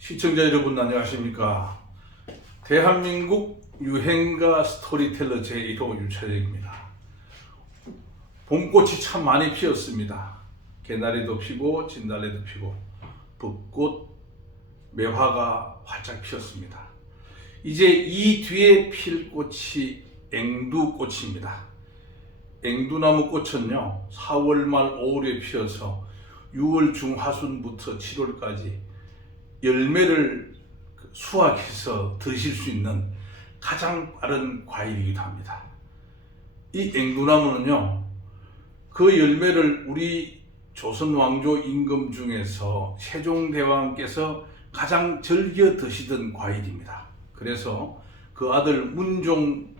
시청자 여러분 안녕하십니까. 대한민국 유행가 스토리텔러 제1호 유차정입니다. 봄꽃이 참 많이 피었습니다. 개나리도 피고 진달래도 피고 벚꽃, 매화가 활짝 피었습니다. 이제 이 뒤에 필 꽃이 앵두꽃입니다. 앵두나무 꽃은요 4월 말 5월에 피어서 6월 중하순부터 7월까지 열매를 수확해서 드실 수 있는 가장 빠른 과일이기도 합니다. 이 앵두나무는요 그 열매를 우리 조선 왕조 임금 중에서 세종대왕께서 가장 즐겨 드시던 과일입니다. 그래서 그 아들 문종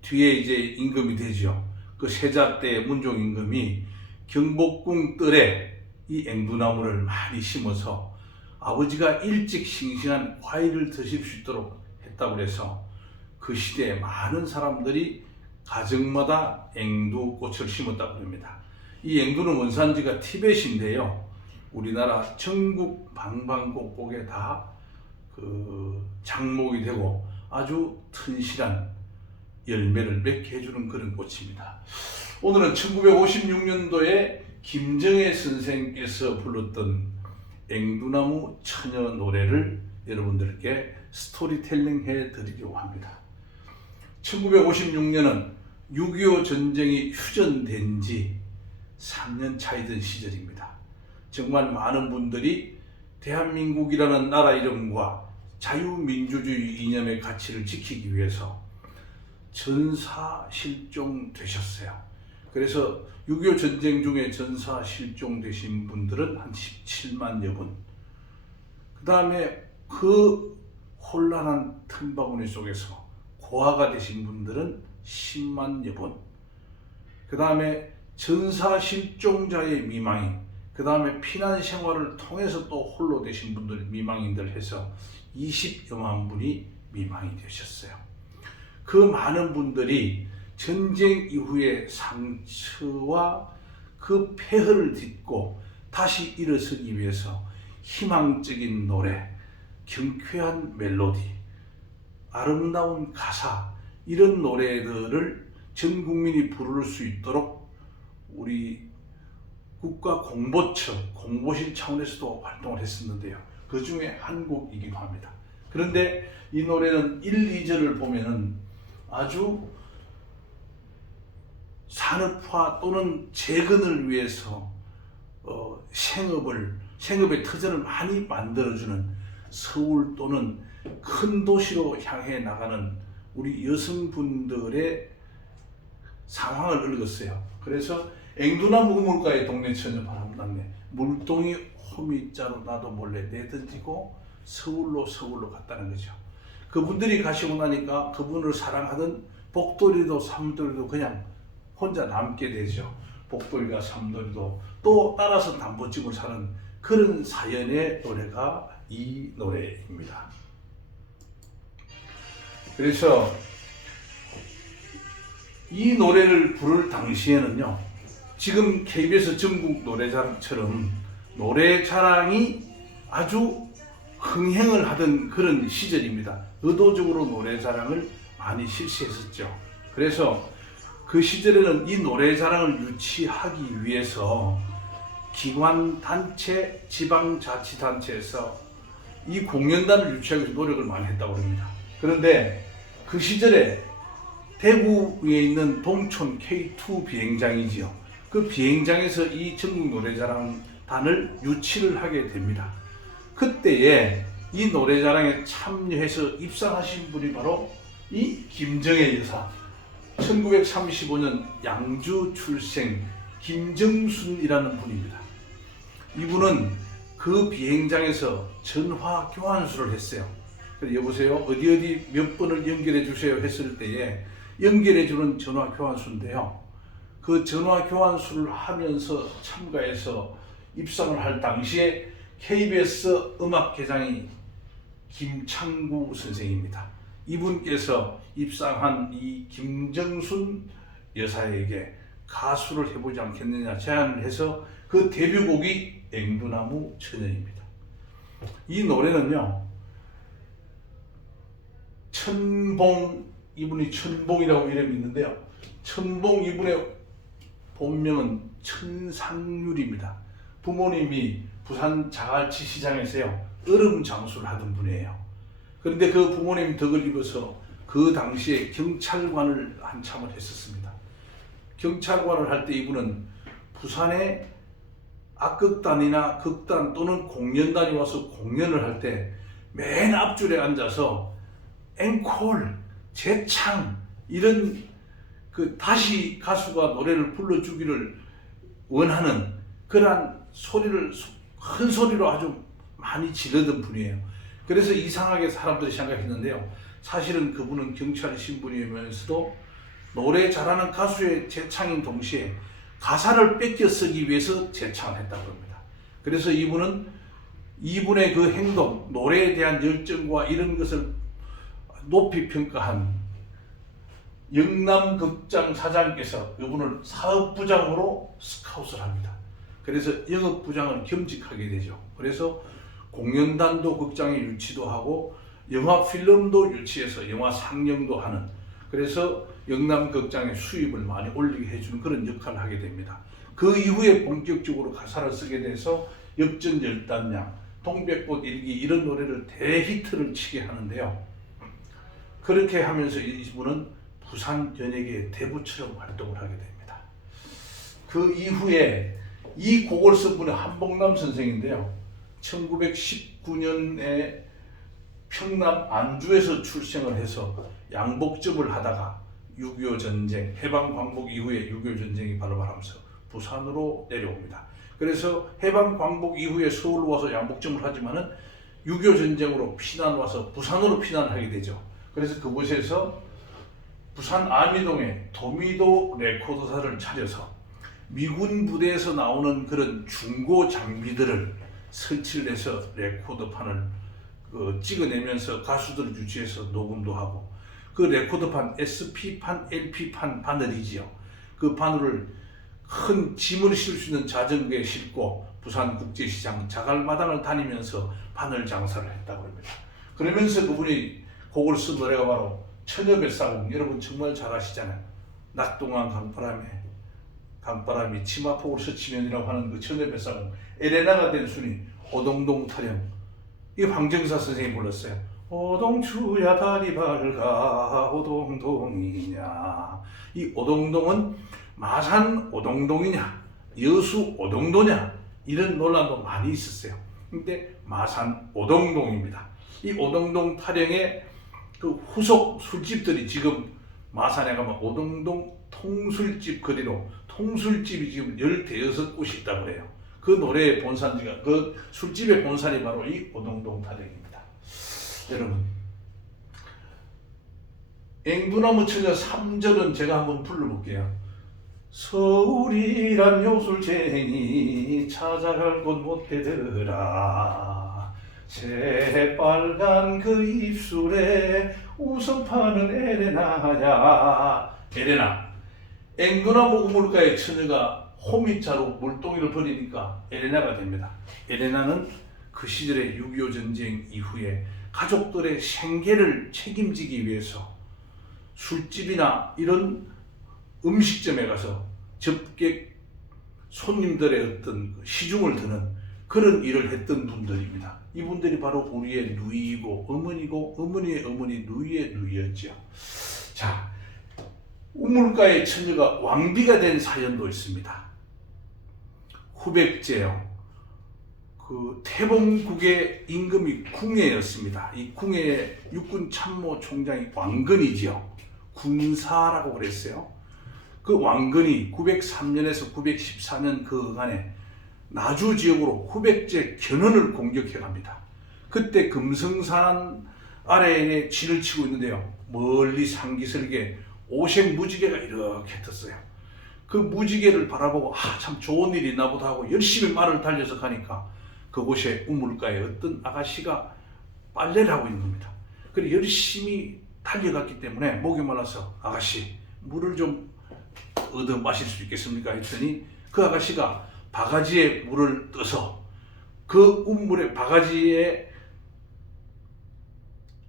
뒤에 이제 임금이 되죠. 그 세자 때 문종 임금이 경복궁 뜰에 이 앵두나무를 많이 심어서 아버지가 일찍 싱싱한 과일을 드실 수 있도록 했다고 해서 그 시대에 많은 사람들이 가정마다 앵두꽃을 심었다고 합니다. 이 앵두는 원산지가 티벳인데요. 우리나라 전국 방방곡곡에 다 장목이 되고 아주 튼실한 열매를 맺게 해주는 그런 꽃입니다. 오늘은 1956년도에 김정애 선생께서 불렀던 앵두나무 처녀 노래를 여러분들께 스토리텔링 해드리려고 합니다. 1956년은 6.25 전쟁이 휴전된 지 3년 차이던 시절입니다. 정말 많은 분들이 대한민국이라는 나라 이름과 자유민주주의 이념의 가치를 지키기 위해서 전사실종 되셨어요. 그래서 6.25 전쟁 중에 전사실종 되신 분들은 한 17만여 분, 그 다음에 그 혼란한 틈바구니 속에서 고아가 되신 분들은 10만여 분, 그 다음에 전사실종자의 미망인, 그 다음에 피난 생활을 통해서 또 홀로 되신 분들 미망인들 해서 20여만 분이 미망이 되셨어요. 그 많은 분들이 전쟁 이후의 상처와 그 폐허를 딛고 다시 일어서기 위해서 희망적인 노래, 경쾌한 멜로디, 아름다운 가사, 이런 노래들을 전 국민이 부를 수 있도록 우리 국가 공보처, 공보실 차원에서도 활동을 했었는데요. 그 중에 한 곡이기도 합니다. 그런데 이 노래는 1, 2절을 보면은 아주 산업화 또는 재건을 위해서 생업의 터전을 많이 만들어주는 서울 또는 큰 도시로 향해 나가는 우리 여성분들의 상황을 읽었어요. 그래서 앵두나무 우물가에 동네 처녀 바람났네, 물동이 호미자로 나도 몰래 내던지고 서울로 갔다는 거죠. 그분들이 가시고 나니까 그분을 사랑하던 복돌이도 삼돌이도 그냥 혼자 남게 되죠. 복돌이가 삼돌이도 또 따라서 담보집을 사는 그런 사연의 노래가 이 노래입니다. 그래서 이 노래를 부를 당시에는요, 지금 KBS 전국 노래자랑처럼 노래자랑이 아주 흥행을 하던 그런 시절입니다. 의도적으로 노래자랑을 많이 실시했었죠. 그래서 그 시절에는 이 노래자랑을 유치하기 위해서 기관단체, 지방자치단체에서 이 공연단을 유치하기 위해서 노력을 많이 했다고 합니다. 그런데 그 시절에 대구에 있는 동촌 K2 비행장이지요. 그 비행장에서 이 전국 노래자랑단을 유치를 하게 됩니다. 그때에 이 노래자랑에 참여해서 입상하신 분이 바로 이 김정애 여사, 1935년 양주 출생 김정순이라는 분입니다. 이분은 그 비행장에서 전화 교환수를 했어요. 그래서 여보세요, 어디 몇 번을 연결해 주세요 했을 때에 연결해 주는 전화 교환수인데요. 그 전화 교환수를 하면서 참가해서 입상을 할 당시에 KBS 음악계장이 김창구 선생입니다. 이분께서 입상한 이 김정순 여사에게 가수를 해보지 않겠느냐 제안을 해서 그 데뷔곡이 앵두나무 처녀입니다. 이 노래는요, 천봉, 이분이 천봉이라고 이름이 있는데요. 천봉 이분의 본명은 천상률입니다. 부모님이 부산 자갈치 시장에서요, 얼음 장수를 하던 분이에요. 그런데 그 부모님 덕을 입어서 그 당시에 경찰관을 한참을 했었습니다. 경찰관을 할 때 이분은 부산에 악극단이나 극단 또는 공연단이 와서 공연을 할 때 맨 앞줄에 앉아서 앵콜, 재창 이런 다시 가수가 노래를 불러주기를 원하는 그러한 소리를 큰 소리로 아주 많이 지르던 분이에요. 그래서 이상하게 사람들이 생각했는데요. 사실은 그분은 경찰 신분이면서도 노래 잘하는 가수의 재창인 동시에 가사를 뺏겨 쓰기 위해서 재창을 했다고 합니다. 그래서 이분의 그 행동, 노래에 대한 열정과 이런 것을 높이 평가한 영남극장 사장께서 이분을 사업부장으로 스카웃을 합니다. 그래서 영업부장을 겸직하게 되죠. 그래서 공연단도 극장에 유치도 하고 영화 필름도 유치해서 영화 상영도 하는, 그래서 영남극장의 수입을 많이 올리게 해주는 그런 역할을 하게 됩니다. 그 이후에 본격적으로 가사를 쓰게 돼서 엽전열단양, 동백꽃 일기 이런 노래를 대히트를 치게 하는데요. 그렇게 하면서 이분은 부산 연예계의 대부처럼 활동을 하게 됩니다. 그 이후에 이 곡을 쓴 분은 한복남 선생인데요. 1919년에 평남 안주에서 출생을 해서 양복점을 하다가 6.25 전쟁, 해방 광복 이후에 6.25 전쟁이 발발하면서 부산으로 내려옵니다. 그래서 해방 광복 이후에 서울로 와서 양복점을 하지만은 6.25 전쟁으로 피난 와서 부산으로 피난하게 되죠. 그래서 그곳에서 부산 아미동에 도미도 레코드사를 차려서 미군 부대에서 나오는 그런 중고 장비들을 설치를 해서 레코드판을 찍어내면서 가수들을 유치해서 녹음도 하고, 그 레코드판 SP판, LP판 바늘이지요. 그 바늘을 큰 짐을 실 수 있는 자전거에 싣고 부산국제시장 자갈마당을 다니면서 바늘 장사를 했다고 합니다. 그러면서 그분이 곡을 쓴 노래가 바로 처녀뱃사공, 여러분 정말 잘 아시잖아요. 낮동안 강바람이 치마폭을 스치면이라고 하는 그 처녀뱃사공, 에레나가 된 순이 오동동 타령, 이 황정사 선생님이 불렀어요. 오동추야 다리 밝아 오동동이냐. 이 오동동은 마산 오동동이냐, 여수 오동도냐, 이런 논란도 많이 있었어요. 근데 마산 오동동입니다. 이 오동동 타령의 그 후속 술집들이 지금 마산에 가면 오동동 통술집 거리로 통술집이 지금 16곳이 있다고 해요. 그 노래의 본산지가, 그 술집의 본산이 바로 이 오동동 타령입니다. 여러분, 앵두나무 처녀 3절은 제가 한번 불러볼게요. 서울이란 요술쟁이 찾아갈 곳 못 되더라. 새빨간 그 입술에 웃음 파는 에레나야. 에레나, 앵두나무 우물가의 처녀가 호미자로 물동이를 버리니까 에레나가 됩니다. 에레나는 그 시절의 6.25 전쟁 이후에 가족들의 생계를 책임지기 위해서 술집이나 이런 음식점에 가서 접객 손님들의 어떤 시중을 드는 그런 일을 했던 분들입니다. 이분들이 바로 우리의 누이이고 어머니고, 어머니의 어머니 누이의 누이였죠. 자, 우물가의 처녀가 왕비가 된 사연도 있습니다. 후백제요. 그 태봉국의 임금이 궁예였습니다. 이 궁예의 육군 참모 총장이 왕건이지요. 군사라고 그랬어요. 그 왕건이 903년에서 914년 그 어간에 나주 지역으로 후백제 견원을 공격해 갑니다. 그때 금성산 아래에 진을 치고 있는데요. 멀리 상기설계 오색 무지개가 이렇게 떴어요. 그 무지개를 바라보고 참 좋은 일이 있나 보다 하고 열심히 말을 달려서 가니까 그곳에 우물가에 어떤 아가씨가 빨래를 하고 있는 겁니다. 그래서 열심히 달려갔기 때문에 목이 말라서 아가씨 물을 좀 얻어 마실 수 있겠습니까? 했더니 그 아가씨가 바가지에 물을 떠서 그 운물에 바가지에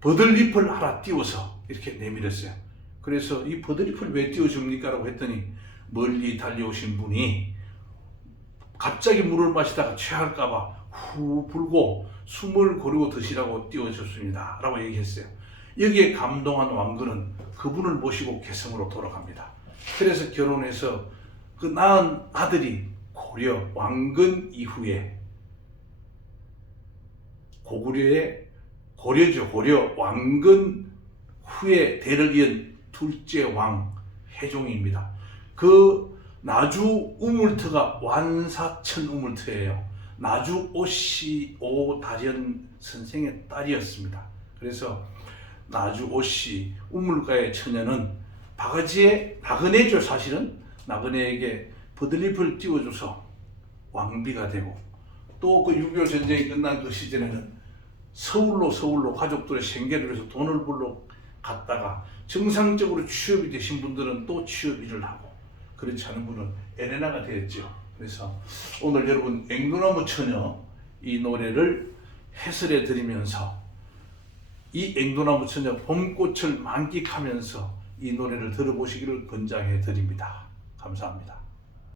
버들잎을 하나 띄워서 이렇게 내밀었어요. 그래서 이 버들잎을 왜 띄워줍니까? 라고 했더니 멀리 달려오신 분이 갑자기 물을 마시다가 취할까봐 후 불고 숨을 고르고 드시라고 띄워줬습니다. 라고 얘기했어요. 여기에 감동한 왕건은 그분을 모시고 개성으로 돌아갑니다. 그래서 결혼해서 그 낳은 아들이 고려 왕건 이후에 고려죠. 고려 왕건 후에 대를 이은 둘째 왕 해종입니다. 그 나주 우물트가 완사천 우물트예요. 나주 오씨 오다련 선생의 딸이었습니다. 그래서 나주 오씨 우물가의 처녀는 바가지에 나그네죠. 사실은 나그네에게 버들잎을 띄워줘서 왕비가 되고, 또 그 6.25 전쟁이 끝난 그 시절에는 서울로 가족들의 생계를 위해서 돈을 벌러 갔다가 정상적으로 취업이 되신 분들은 또 취업 일을 하고, 그렇지 않은 분은 에레나가 되었죠. 그래서 오늘 여러분 앵두나무 처녀 이 노래를 해설해 드리면서 이 앵두나무 처녀 봄꽃을 만끽하면서 이 노래를 들어보시기를 권장해 드립니다. 감사합니다.